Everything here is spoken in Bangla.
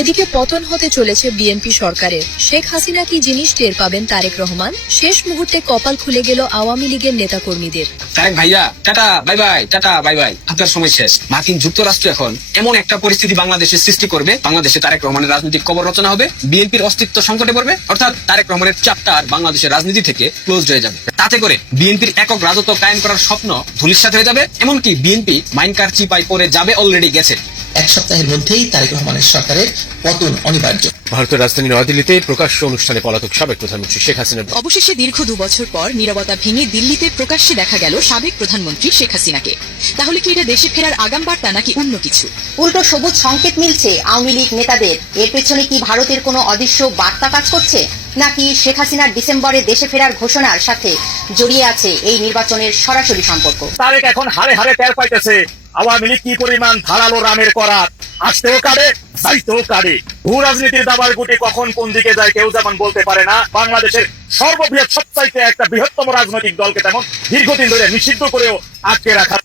এদিকে পতন হতে চলেছে বিএনপি সরকারের। শেখ হাসিনা কি জিনিস টের পাবেন তারেক রহমান? শেষ মুহূর্তে কপাল খুলে গেল আওয়ামী লীগের নেতাকর্মীদের। তারেক ভাইয়া tata bye bye, tata bye bye, আপনার সময় শেষ। মার্কিন যুক্তরাষ্ট্র এখন এমন একটা পরিস্থিতি বাংলাদেশে সৃষ্টি করবে, বাংলাদেশে তারেক রহমানের রাজনৈতিক কবর রচনা হবে, বিএনপির অস্তিত্ব সংকটে পড়বে, অর্থাৎ তারেক রহমানের চ্যাপ্টার বাংলাদেশের রাজনীতি থেকে ক্লোজড হয়ে যাবে। তাতে করে বিএনপির একক রাজত্ব কায়েম করার স্বপ্ন ধূলিসাৎ হয়ে যাবে। এমনকি বিএনপি মাইনকার চিপাই পড়ে যাবে, অলরেডি গেছে। এক সপ্তাহের মধ্যেই তারেক রহমানের সরকারের পতন অনিবার্য। ভারতের রাজধানী নয়াদিল্লিতে প্রকাশ্য অনুষ্ঠানে পলাতক সাবেক প্রধানমন্ত্রী শেখ হাসিনা। অবশেষে দীর্ঘ 2 বছর পর নীরবতা ভেঙে দিল্লিতে প্রকাশ্যে দেখা গেল সাবেক প্রধানমন্ত্রী শেখ হাসিনাকে। তাহলে কি এটা দেশে ফেরার আগাম বার্তা নাকি অন্য কিছু? উল্টো সবুজ সংকেত মিলছে আওয়ামী লীগ নেতাদের। এর পেছনে কি ভারতের কোনো অদৃশ্য বার্তা কাজ করছে, নাকি শেখ হাসিনার ডিসেম্বরে দেশে ফেরার ঘোষণার সাথে জড়িয়ে আছে এই নির্বাচনের সরাসরি সম্পর্ক? তারেক এখন হারে হারে টের পাইতেছে আওয়ামী লীগ কি পরিমাণ ধারালো রামের করাত, আসতেও কাটে যাইতেও কাটে। ভূ রাজনীতির দাবার গুটি কখন কোন দিকে যায় কেউ যেমন বলতে পারে না, বাংলাদেশের সর্ববৃহৎ সবচাইতে একটা বৃহত্তম রাজনৈতিক দলকে তেমন দীর্ঘদিন ধরে নিষিদ্ধ করেও আটকে রাখা